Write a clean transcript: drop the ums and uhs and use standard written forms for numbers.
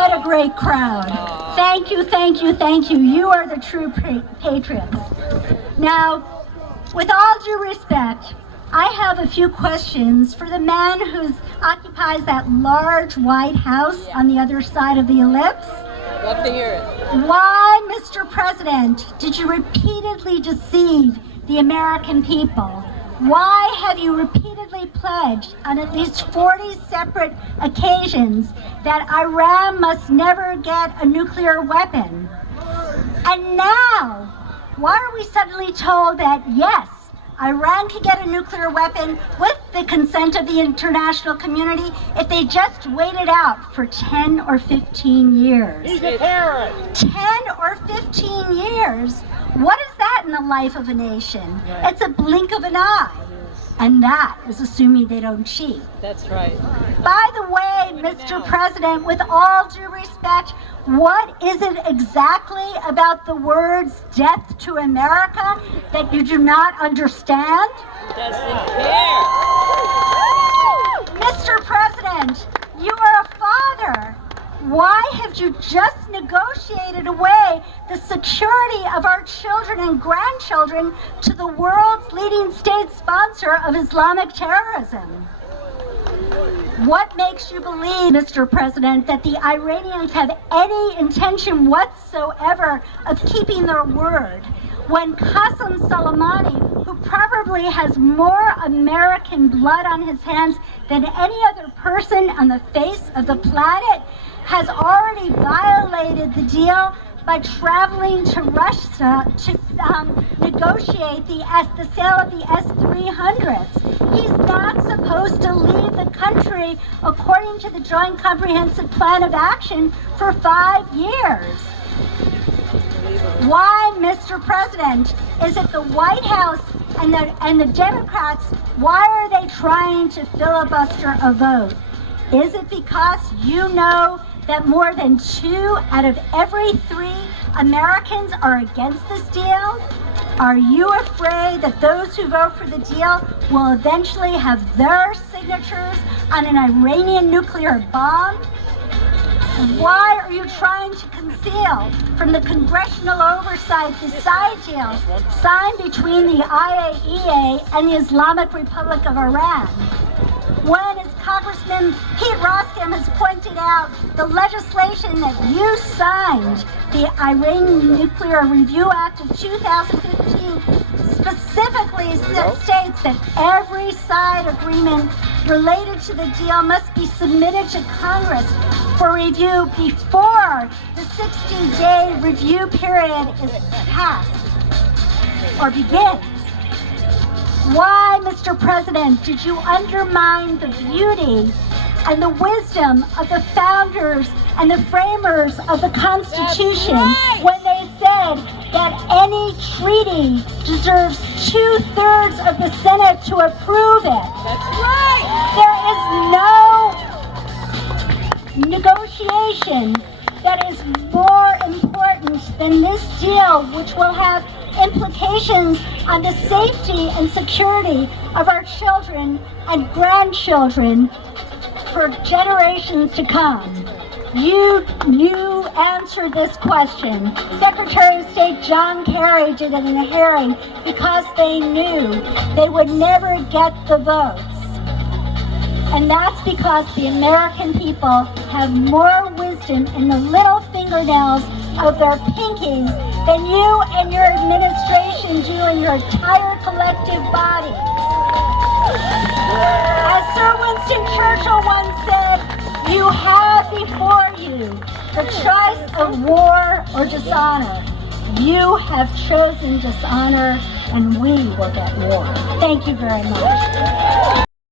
What a great crowd. Thank you, thank you, thank you. You are the true patriots. Now, with all due respect, I have a few questions for the man who occupies that large White House on the other side of the ellipse. Love to hear it. Why, Mr. President, did you repeatedly deceive the American people? Why have you repeatedly pledged on at least 40 separate occasions that Iran must never get a nuclear weapon? And now, why are we suddenly told that yes, Iran can get a nuclear weapon with the consent of the international community if they just wait it out for 10 or 15 years? He's a terrorist. 10 or 15 years? What is that in the life of a nation? Right. It's a blink of an eye. And that is assuming they don't cheat. That's right. By the way, Mr. President, with all due respect, what is it exactly about the words death to America that you do not understand? He doesn't care. Mr. President, you are a father. Why have you just negotiated away the security of our children and grandchildren to the world's leading state sponsor of Islamic terrorism? What makes you believe, Mr. President, that the Iranians have any intention whatsoever of keeping their word when Qasem Soleimani, who probably has more American blood on his hands than any other person on the face of the planet, has already violated the deal by traveling to Russia to negotiate the sale of the S-300s. He's not supposed to leave the country, according to the Joint Comprehensive Plan of Action, for 5 years. Why, Mr. President, is it the White House and the Democrats, why are they trying to filibuster a vote? Is it because you know that more than 2 out of every 3 Americans are against this deal? Are you afraid that those who vote for the deal will eventually have their signatures on an Iranian nuclear bomb? Why are you trying to conceal from the congressional oversight the side deals signed between the IAEA and the Islamic Republic of Iran? When, as Congressman Pete Rostam has pointed out, the legislation that you signed, the Iran Nuclear Review Act of 2015, specifically states that every side agreement related to the deal must be submitted to Congress for review before the 60-day review period is passed or begins. Why, Mr. President, did you undermine the beauty and the wisdom of the founders and the framers of the Constitution when they said that any treaty deserves 2/3 of the Senate to approve it? That's right. There is no negotiation that is more important than this deal, which will have implications on the safety and security of our children and grandchildren for generations to come. You answered this question. Secretary of State John Kerry did it in a hearing because they knew they would never get the votes. And that's because the American people have more wisdom in the little fingernails of their pinkies than you and your administration do in your entire collective body. As Sir Winston Churchill once said, you have before you the choice of war or dishonor. You have chosen dishonor, and we will get war. Thank you very much.